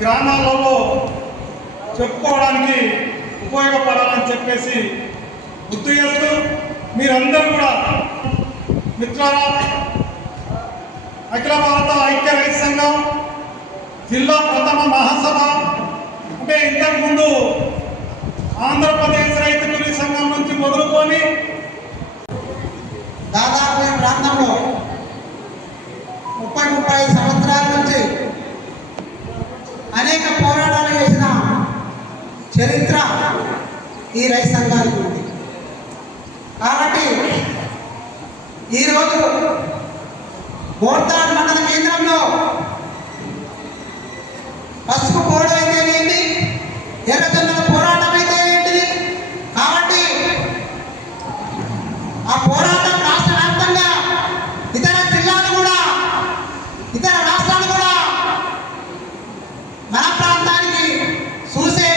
గ్రామాలలో చెప్పుకోవడానికి ఉపయోగపడాలని చెప్పేసి గుర్తు చేస్తూ మీరందరూ కూడా మిత్రులారా, అఖిల భారత ఐక్య రైతు సంఘం జిల్లా ప్రథమ మహాసభ అంటే ఇంతకుముందు ఆంధ్రప్రదేశ్ రైతు కూలీ సంఘం నుంచి మొదలుకొని దాదాపు ఈ ప్రాంతంలో 30-35 సంవత్సరాల నుంచి అనేక పోరాటాలు చేసిన చరిత్ర ఈ రైతు సంఘానికి ఉంది. కాబట్టి ఈరోజు బోర్తాడ్ మండల కేంద్రంలో పసుపు పోవడం అయితే ఏంటి, ఎర్రజొన్నల పోరాటం అయితే ఏంటిది. కాబట్టి ఆ పోరాటం రాష్ట్ర వ్యాప్తంగా ఇతర జిల్లాలు కూడా ఇతర రాష్ట్రాలు కూడా మన ప్రాంతానికి చూసే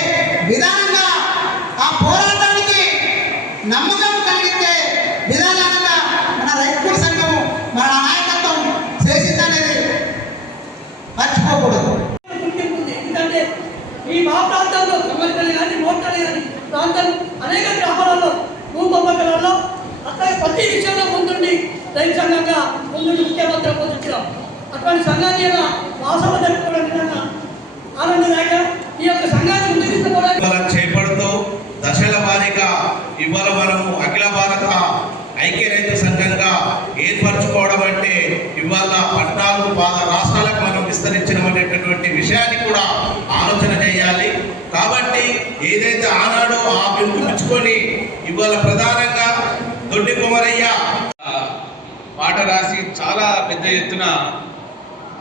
విధానంగా ఆ పోరాటానికి నమ్మకం కలిగించే విధానంగా మన రైతు సంఘం మన నాయకత్వం చేసిందనేది మర్చిపోకూడదు. ఎందుకంటే ఈ మా ప్రాంతంలో కమ్మరిపల్లి కానీ మోటల్లి కానీ ప్రాంతం అనేక గ్రామాలలో భూపంపకలలో అక్కడ ప్రతి విషయంలో ముందుండి రైతు సంఘంగా ముందుండి ముఖ్యమంత్రి పొందుతున్నాం. అటువంటి సంఘాన్ని వాసవ జరుపుకోవడం విధంగా ఆనందదాయక ఈ యొక్క సంఘాన్ని ముందుకు తీసుకుపోవడానికి చేపడుతూ దశల వారీగా ఇవాళ మనము అఖిల భారత ఐక్య రైతు సంఘంగా ఏర్పరచుకోవడం అంటే ఇవాళ 14 రాష్ట్రాలకు మనం విస్తరించినటువంటి విషయాన్ని కూడా ఆలోచన చేయాలి. కాబట్టి ఏదైతే ఆనాడో ఆ పిలుపుచ్చుకొని ఇవాళ ప్రధానంగా దొడ్డి కుమరయ్య పాట రాసి చాలా పెద్ద ఎత్తున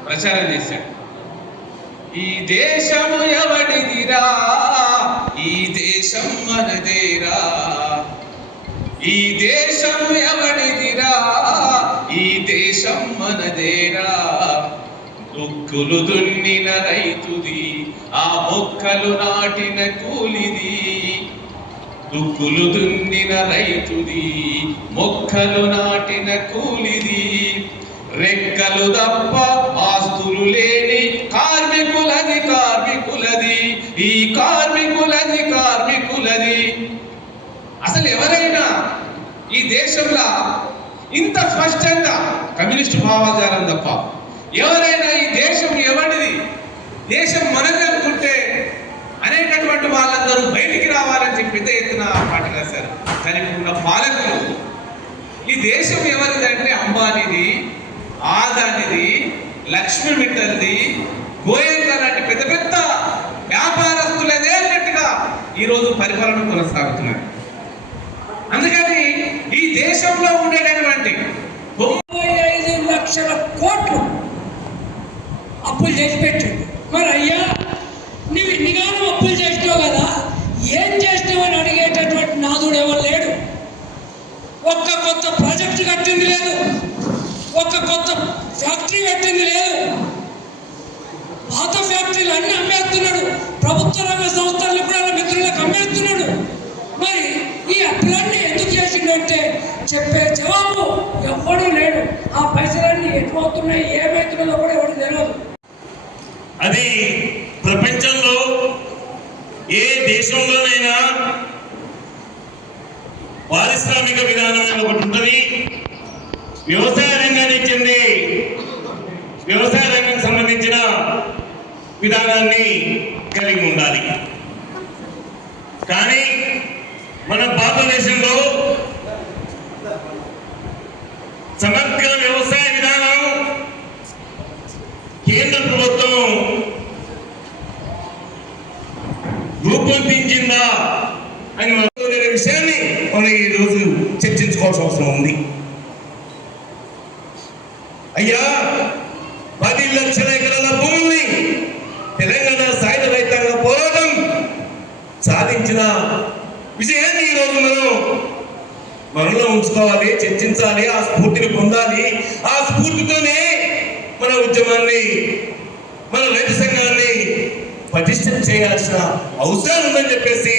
ప్రచారం చేశాడు. ఈ దేశము ఎవడిదిరా, ఈ దేశం మనదేరా, ఈ దేశం ఎవడిదిరా, ఈ దేశం మనదేరా. దుక్కులు దున్నిన రైతుది, ఆ మొక్కలు నాటిన కూలిది. దుక్కులు దున్నిన రైతుది, మొక్కలు నాటిన కూలిది. రెక్కలు తప్ప ఆస్తులు లేని కార్మికులది కార్మికులది, ఈ కార్మికులది. అసలు ఎవరైనా ఈ దేశంలో ఇంత స్పష్టంగా కమ్యూనిస్టు భావజాలం తప్ప ఎవరైనా ఈ దేశం ఎవరిది, దేశం మనది అనుకుంటే అనేటటువంటి వాళ్ళందరూ బయటికి రావాలని చెప్పి పెద్ద ఎత్తున పాట రాశారు. కానీ ఇప్పుడున్న పాలకులు ఈ దేశం ఎవరిది అంటే అంబానీది, ఆదానిది, లక్ష్మీ మిట్టల్ది, గోయంగా లాంటి పెద్ద పెద్ద వ్యాపారస్తులదే అన్నట్టుగా ఈరోజు పరిపాలన కొనసాగుతున్నారు. అందుకని ఈ దేశంలో ఉండేటటువంటి 95 లక్షల కోట్లు అప్పులు చేసి పెట్టిండు. మరి అయ్యా నువ్వు ఇన్నిగానో అప్పులు చేసినావు కదా, ఏం చేసినావు అని అడిగేటటువంటి నాదుడు ఎవరు లేడు. పెట్టింది లేదు, ఒక కొత్త ఫ్యాక్టరీ పెట్టింది లేదు. పాత ఫ్యాక్టరీలు అన్ని అమ్మేస్తున్నాడు, ప్రభుత్వ రంగ సంస్థలను కూడా మిత్రులకు అమ్మేస్తున్నాడు. మరి ఈ అప్పులన్నీ ఎందుకు చేసిందంటే చెప్పే జవాబు ఎవ్వడూ లేడు. ఆ పైసలన్నీ ఎటువవుతున్నాయి, ఏమవుతున్నదో కూడా ఎవరు తెలియదు. అది ప్రపంచంలో ఏ దేశంలోనైనా పారిశ్రామిక విధానం ఒకటి ఉంటుంది. వ్యవసాయ రంగానికి చెంది వ్యవసాయ రంగానికి సంబంధించిన విధానాన్ని కలిగి ఉండాలి. కానీ మన భారతదేశంలో సమగ్ర వ్యవసాయ విధానం కేంద్ర ప్రభుత్వం రూపొందించిందా అని విషయాన్ని మనం ఈరోజు చర్చించుకోవాల్సిన అవసరం ఉంది. అయ్యా, 10 లక్షల ఎకరాల భూముల్ని తెలంగాణ సాయుధ రైతాంగ పోరాటం సాధించిన విషయాన్ని ఈరోజు మనలో ఉంచుకోవాలి, చర్చించాలి, ఆ స్ఫూర్తిని పొందాలి. ఆ స్ఫూర్తితోనే మన ఉద్యమాన్ని, మన రైతు సంఘాన్ని పటిష్టం చేయాల్సిన అవసరం ఉందని చెప్పేసి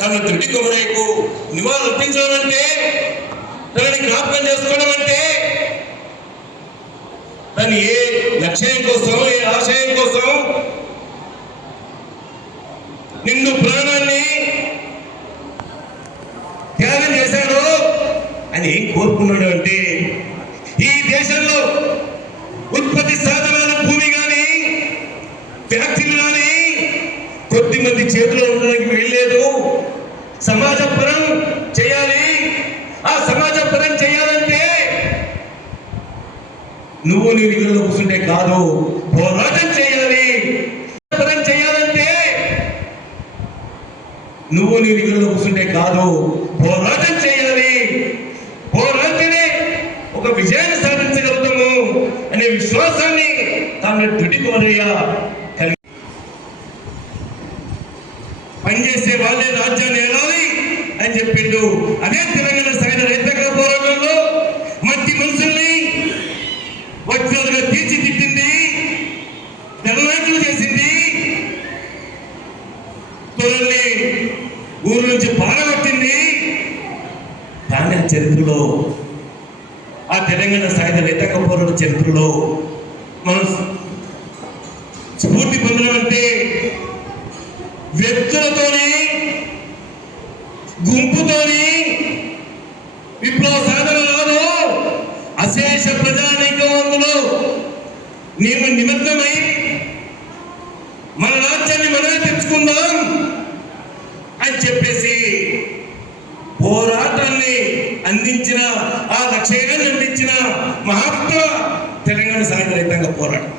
తన దృఢి కొమరేకు నివాళులు అర్పించడం అంటే, తనని జ్ఞాపకం చేసుకోవడం అంటే, తను ఏ లక్ష్యం కోసం, ఏ ఆశయం కోసం నిన్ను ప్రాణాన్ని త్యాగం చేశాడు అని ఏం కోరుకున్నాడు అంటే, ఈ దేశంలో ఉత్పత్తి సాధనాల భూమి కానీ ఫ్యాక్టరీలు కానీ కొద్దిమంది చేతిలో ఉండడానికి వీల్లేదు. సమాజ పరం చేయాలి. ఆ సమాజ పరం చేయాలంటే నువ్వు నీ నిధుల్లో కూర్చుంటే కాదు, పోరాటం చేయాలి. పరం చేయాలంటే నువ్వు నీ నిధుల్లో కూర్చుంటే కాదు, పోరాటం చేయాలి. పోరాటమే ఒక విజయాన్ని సాధించగలుగుతాము అనే విశ్వాసాన్ని తాను దుడి కోరయ్య పనిచేసే వాళ్ళే రాజ్యాన్ని ఏలాలి అని చెప్పిండు. అదే తెలంగాణ సాయుధ రైతాంగ పోరాటంలో మట్టి మనుషుల్ని వజ్రాలుగా తీర్చిదిద్దింది, తెల్లనాట్లు చేసింది, తొలల్ని ఊరు నుంచి పారగొట్టింది. కానీ ఆ చరిత్రలో, ఆ తెలంగాణ సాయుధ రైతాంగ పోరాట చరిత్రలో మనం స్ఫూర్తి పొందడం అంటే వ్యక్తులతోని, గుంపుతోని విప్లవ సాధన రాదు. అశేష ప్రజానీకం అందులో నీవు నిమగ్నమై మన రాజ్యాన్ని మనమే తెచ్చుకుందాం అని చెప్పేసి పోరాటాన్ని అందించిన, ఆ లక్ష్యాన్ని అందించిన మహాత్మ తెలంగాణ సాయుధ రైతాంగ పోరాటం.